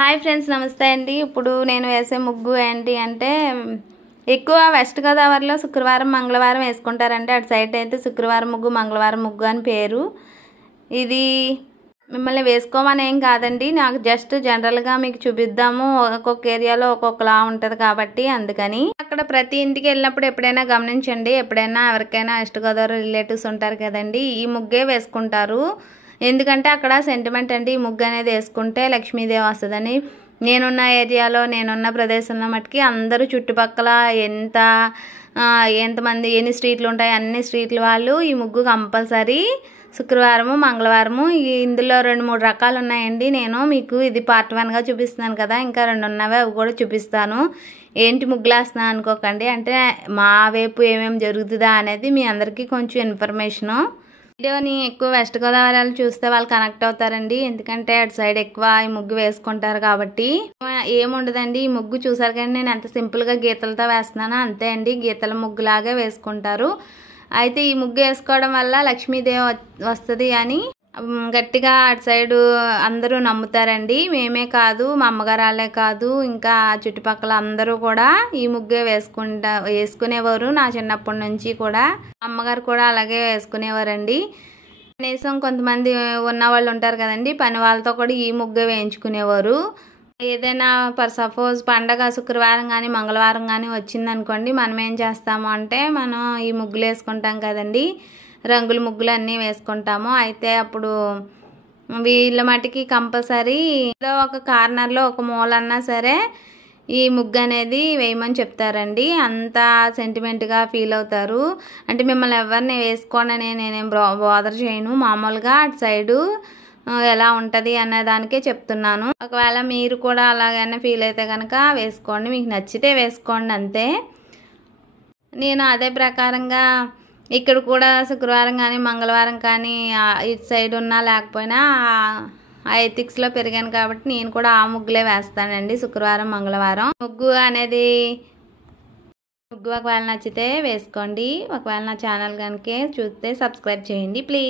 Hi friends, నమస్తే అండి. ఇప్పుడు నేను వేసే ముగ్గు ఏంటి అంటే ఎక్కువ వెస్ట్ గోదావరిలో శుక్రవారం మంగళవారం వేసుకుంటారండి. అటు సైడ్ అయితే శుక్రవారం ముగ్గు మంగళవారం ముగ్గు అని పేరు. ఇది మిమ్మల్ని వేసుకోమని ఏం కాదండి, నాకు జస్ట్ జనరల్గా మీకు చూపిద్దాము. ఒక్కొక్క ఏరియాలో ఒక్కొక్కలా ఉంటుంది కాబట్టి అందుకని. అక్కడ ప్రతి ఇంటికి వెళ్ళినప్పుడు ఎప్పుడైనా గమనించండి, ఎప్పుడైనా ఎవరికైనా వెస్ట్ గోదావరి రిలేటివ్స్ ఉంటారు కదండి, ఈ ముగ్గే వేసుకుంటారు. ఎందుకంటే అక్కడ సెంటిమెంట్ అండి, ఈ ముగ్గు అనేది వేసుకుంటే లక్ష్మీదేవి వస్తుందని. నేనున్న ఏరియాలో నేనున్న ప్రదేశంలో మటుకి అందరూ చుట్టుపక్కల ఎంతమంది ఎన్ని స్ట్రీట్లు ఉంటాయి అన్ని స్ట్రీట్ల వాళ్ళు ఈ ముగ్గు కంపల్సరీ శుక్రవారము మంగళవారము. ఇందులో 2-3 రకాలు ఉన్నాయండి. నేను మీకు ఇది పార్ట్ 1గా చూపిస్తున్నాను కదా, ఇంకా 2 ఉన్నవి అవి కూడా చూపిస్తాను. ఏంటి ముగ్గులు వేస్తున్నాను అనుకోకండి, అంటే మా వైపు ఏమేమి జరుగుతుందా అనేది మీ అందరికీ కొంచెం ఇన్ఫర్మేషను. వీడియోని ఎక్కువ వెస్ట్ గోదావరి వాళ్ళు చూస్తే వాళ్ళు కనెక్ట్ అవుతారండి, ఎందుకంటే అటు సైడ్ ఎక్కువ ఈ ముగ్గు వేసుకుంటారు కాబట్టి. ఏముండదండి, ఈ ముగ్గు చూసారు కానీ నేను ఎంత సింపుల్గా గీతలతో వేస్తున్నానో అంతే అండి, గీతల ముగ్గులాగే వేసుకుంటారు. అయితే ఈ ముగ్గు వేసుకోవడం వల్ల లక్ష్మీదేవి వస్తుంది అని గట్టిగా అటు సైడు అందరూ నమ్ముతారండి. మేమే కాదు, మా అమ్మగారాలే కాదు, ఇంకా చుట్టుపక్కల అందరూ కూడా ఈ ముగ్గే వేసుకునేవారు. నా చిన్నప్పటి నుంచి కూడా అమ్మగారు కూడా అలాగే వేసుకునేవారండి. కనీసం కొంతమంది ఉన్నవాళ్ళు ఉంటారు కదండి, పని వాళ్ళతో కూడా ఈ ముగ్గే వేయించుకునేవారు. ఏదైనా సపోజ్ పండగ శుక్రవారం కానీ మంగళవారం కానీ వచ్చిందనుకోండి, మనం ఏం చేస్తాము అంటే మనం ఈ ముగ్గులు వేసుకుంటాం కదండి, రంగుల ముగ్గులు అన్నీ వేసుకుంటాము. అయితే అప్పుడు వీళ్ళ మటుకి కంపల్సరీ ఏదో ఒక కార్నర్లో ఒక మూలన్నా సరే ఈ ముగ్గు అనేది వేయమని చెప్తారండి. అంత సెంటిమెంట్గా ఫీల్ అవుతారు. అంటే మిమ్మల్ని ఎవరిని వేసుకోండి నేనేం బోదర్ చేయను, మామూలుగా అటు సైడు ఎలా ఉంటుంది అనే దానికే చెప్తున్నాను. ఒకవేళ మీరు కూడా అలాగైనా ఫీల్ అయితే కనుక వేసుకోండి, మీకు నచ్చితే వేసుకోండి అంతే. నేను అదే ప్రకారంగా ఇక్కడ కూడా శుక్రవారం కానీ మంగళవారం కానీ ఇటు సైడ్ ఉన్నా లేకపోయినా ఆ ఎథిక్స్లో పెరిగాను కాబట్టి నేను కూడా ఆ ముగ్గులే వేస్తానండి శుక్రవారం మంగళవారం. ముగ్గు ఒకవేళ నచ్చితే వేసుకోండి. ఒకవేళ నా ఛానల్ కనుక చూస్తే సబ్స్క్రైబ్ చేయండి ప్లీజ్.